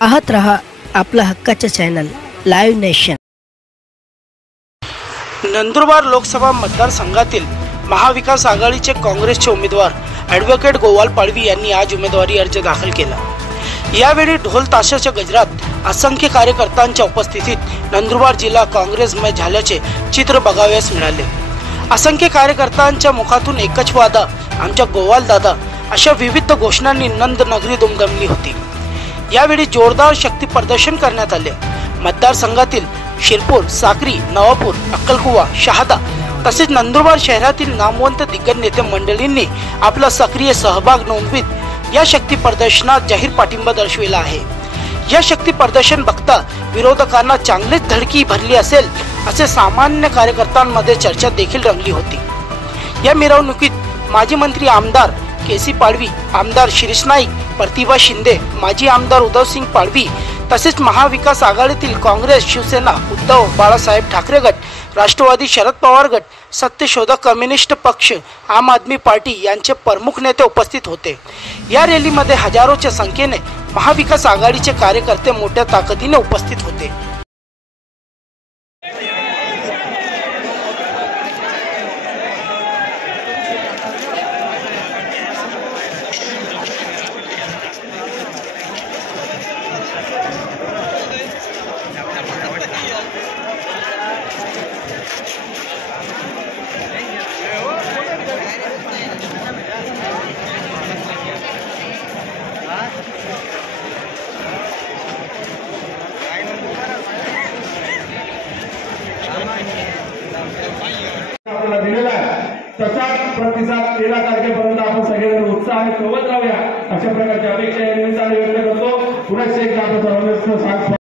पाहत रहा आपला हक्काचं channel live nation. Nandurbar Lok Sabha मतदारसंघातील महाविकास आघाडीचे काँग्रेसचे उमेदवार ॲडव्होकेट गोवाल पाडवी यांनी आज उमेदवारी अर्ज दाखल केला। यावेळी ढोल ताशाच्या गजरात असंख्य कार्यकर्त्यांच्या उपस्थितीत नंदुरबार जिल्हा काँग्रेसमय झाल्याचे चित्र बघावयास मिळाले। असंख्य कार्यकर्त्यांच्या मुखातून एकच वादा, आमच्या गोवाल दादा, अशा विविध घोषणांनी नंदनगरी दुमदमली होती। यावेळी जोरदार शक्ती प्रदर्शन करण्यात आले। मतदारसंघातील शिरपूर, साक्री, नवापूर, अक्कलकुवा, शहादा तसेच नंदुरबार शहरातील नामवंत दिग्गज नेते मंडळींनी आपला सक्रिय सहभाग नोंदवित या शक्ती प्रदर्शनात जाहीर पाठिंबा दर्शविला आहे। या शक्ती प्रदर्शन बघता विरोधकांना चांगलीच धडकी भरली असेल असे सामान्य कार्यकर्त्यांमध्ये चर्चा देखील रंगली होती। या मिरवणुकीत माजी मंत्री आमदार केसी पाडवी, आमदार शिरीष नाईक, प्रतिभा शिंदे, माजी आमदार उद्धवसिंग पाडवी तसेच महाविकास आघाडीतील काँग्रेस, शिवसेना, उद्धव बाळासाहेब ठाकरे गट, राष्ट्रवादी शरद पवार गट, सत्यशोधक कम्युनिस्ट पक्ष, आम आदमी पार्टी यांचे प्रमुख नेते उपस्थित होते। या रॅलीमध्ये हजारोच्या संख्येने महाविकास आघाडीचे कार्यकर्ते मोठ्या ताकदीने उपस्थित होते। आपल्याला दिलेला आहे तसाच प्रतिसाद 13 तारखेपर्यंत आपण सगळ्यांनी उत्साहाने सोबत राहूया अशा प्रकारची अपेक्षा या निमित्ताने व्यक्त करतो। पुन्हा एकदा आपण सर्वांचं सांग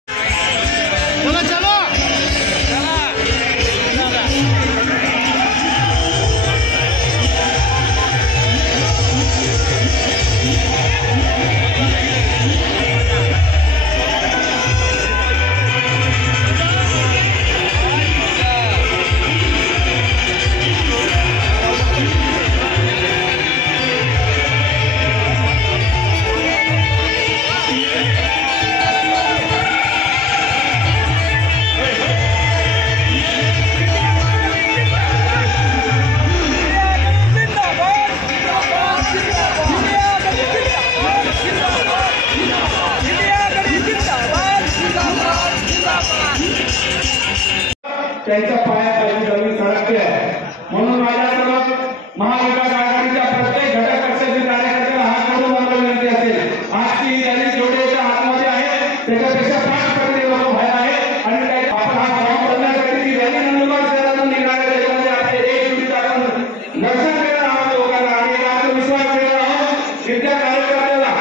त्यांच्या पायाखाली जमीन सरकते आहे। म्हणून माझ्यासोबत महाविकास आघाडीच्या प्रत्येक घटक पक्षाचे कार्यकर्त्यांना हात जोडून मला विनंती असेल, आजची रॅली जेवढ्याच्या आतमध्ये आहे त्याच्यापेक्षा 5% लोक बाहेर आहेत आणि काही आपण हा फॉर्म भरण्यासाठी ती रॅली नंदुरबार शहरातून निघाली त्याच्यामध्ये आपले एक युनिट आपण दर्शन देणार आहोत लोकांना आणि आत्मविश्वास देणार आहोत इथल्या कार्यकर्त्याला,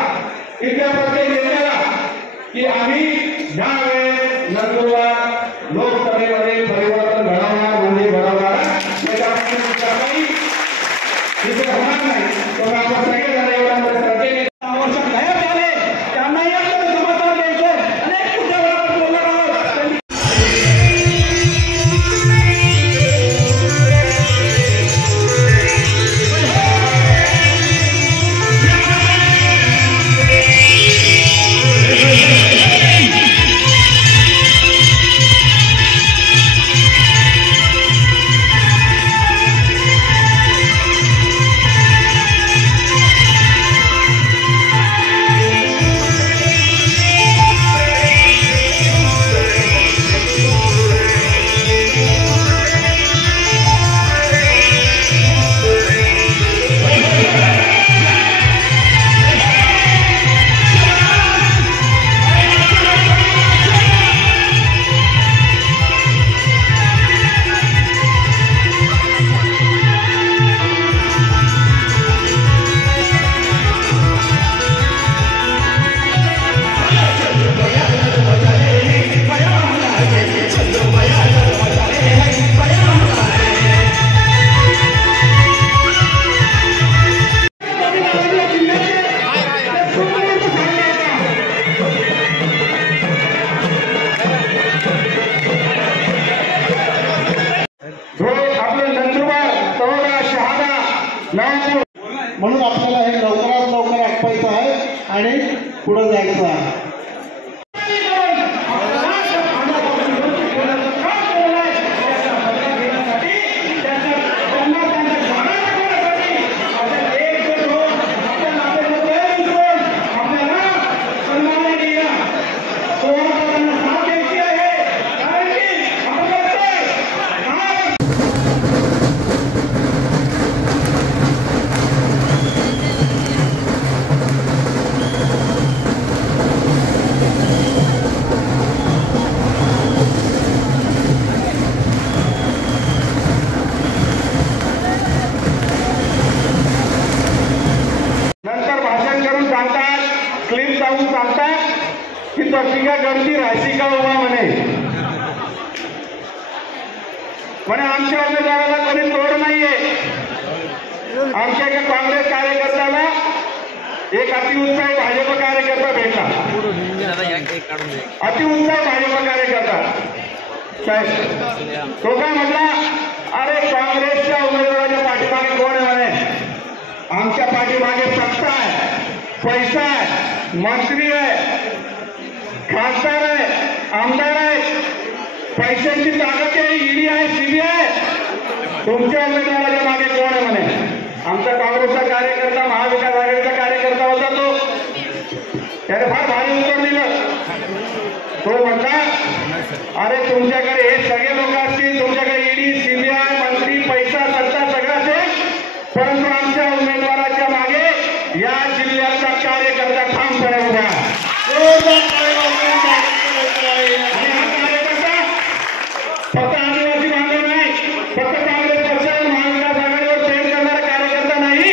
इथल्या प्रत्येक नेत्याला की आम्ही यावेळेस नंदुरबार लोकसभेमध्ये परिवर्तन घडवणार म्हणजे घडवणार इथे होणार नाही। तर आपण सगळेजण एवढ्या श्रद्धेने आवश्यक गायब झाले त्यांना समाधान द्यायचं अनेक मुद्द्यावर आपण बोलणार आहोत। म्हणून आपल्याला हे लवकरात लवकर आटवायचं आहे आणि पुढे जायचं आहे। की तोटिका गर्दी राशी का उभा म्हणे आमच्या उमेदवाराला कोणी तोड नाहीये. आमच्या एका काँग्रेस कार्यकर्त्याला एक अतिउत्साही भाजप कार्यकर्ता भेटला. अतिउत्साही भाजप कार्यकर्ता साहेब तो काय म्हटला, अरे काँग्रेसच्या उमेदवाराच्या पाठीमागे कोण आहे म्हणे. आमच्या पाठीमागे सत्ता आहे, पैसा आहे, मंत्री आहे, खासदार आहे, आमदार आहे, पैशांची ताकद आहे, ईडी आहे, सीबीआय. तुमच्या उमेदवाराच्या मागे कोण आहे म्हणे. आमचा काँग्रेसचा कार्यकर्ता महाविकास आघाडीचा कार्यकर्ता होता त्याने फार भारी उत्तर दिलं. तो म्हटला, अरे तुमच्याकडे हे सगळे लोक असतील, तुमच्याकडे ईडी सीबीआय मंत्री पैसा सत्ता सगळं असेल, परंतु आमच्या उमेदवाराच्या मागे या जिल्ह्याचा कार्यकर्ता ठामपणे उभा आहे. फक्त आदिवासी बांधव नाही, फक्त काँग्रेस पक्ष महाविकास आघाडीवर प्रेम करणारा कार्यकर्ता नाही,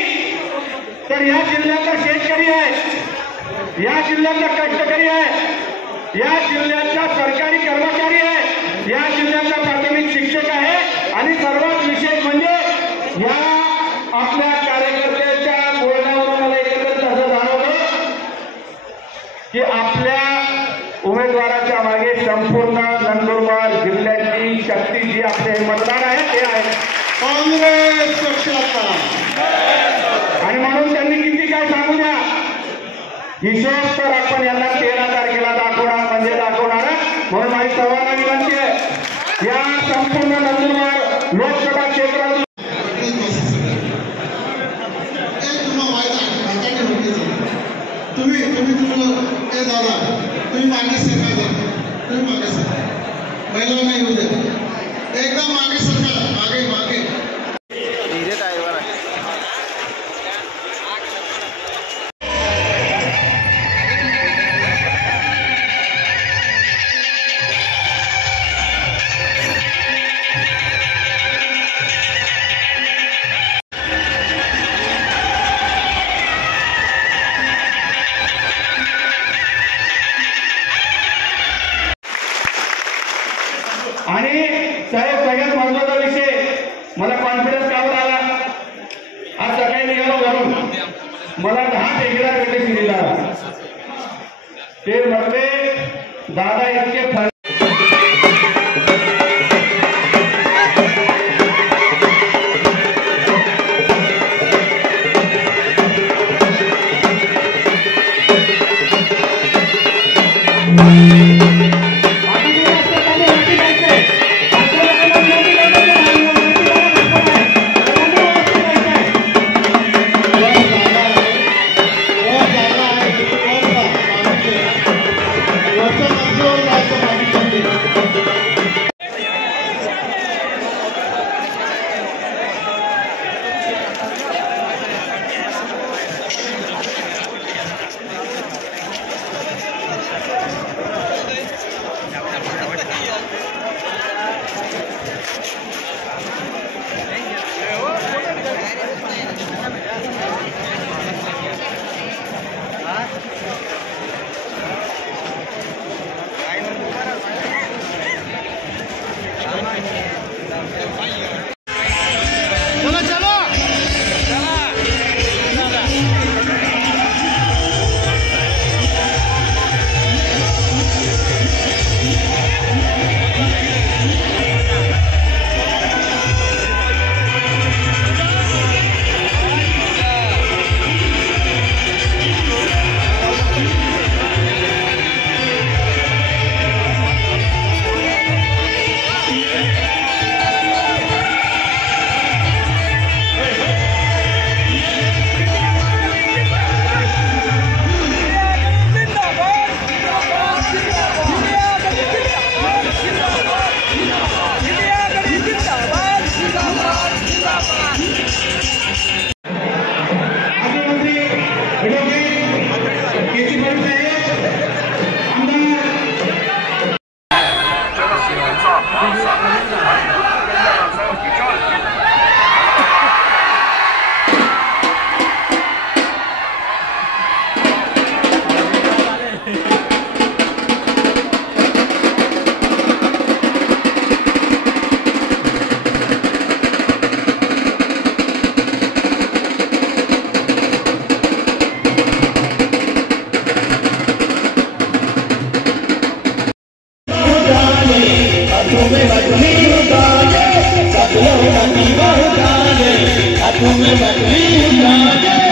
तर या जिल्ह्यातला शेतकरी आहे, या जिल्ह्यातला कष्टकरी आहे, या जिल्ह्यातला सरकारी कर्मचारी आहे, या जिल्ह्यातला प्राथमिक शिक्षक आहे. आणि सर्वात विशेष म्हणजे या आपल्या कार्यकर्त्याच्या बोलण्यावरून मला एकत्र असं जाणवलं की आपल्या उमेदवाराच्या मागे संपूर्ण नंदुरबार जिल्ह्याची शक्ती जी आपले मतदार आहे ते आहे काँग्रेस पक्षाचा. आणि म्हणून त्यांनी किती काय सांगू द्या, हिशोब तर आपण यांना 13 तारखेला दाखवणार म्हणजे दाखवणार. म्हणून माझी सर्वांना विनंती आहे, या संपूर्ण नंदुरबार लोकसभा क्षेत्रात तुम्ही मागे सरकार तुम्ही मागे सरकार महिलांना येऊ द्या, एकदम मागे सरकार मागे मागे. आणि साहेब सगळ्यात महत्वाचा विषय, मला कॉन्फिडन्स कावर आला, आज सकाळी निघालो घरून, मला 10 टेकडा भेटले शिरीला. ते म्हटले दादा इतके तुम्हें बदली उठा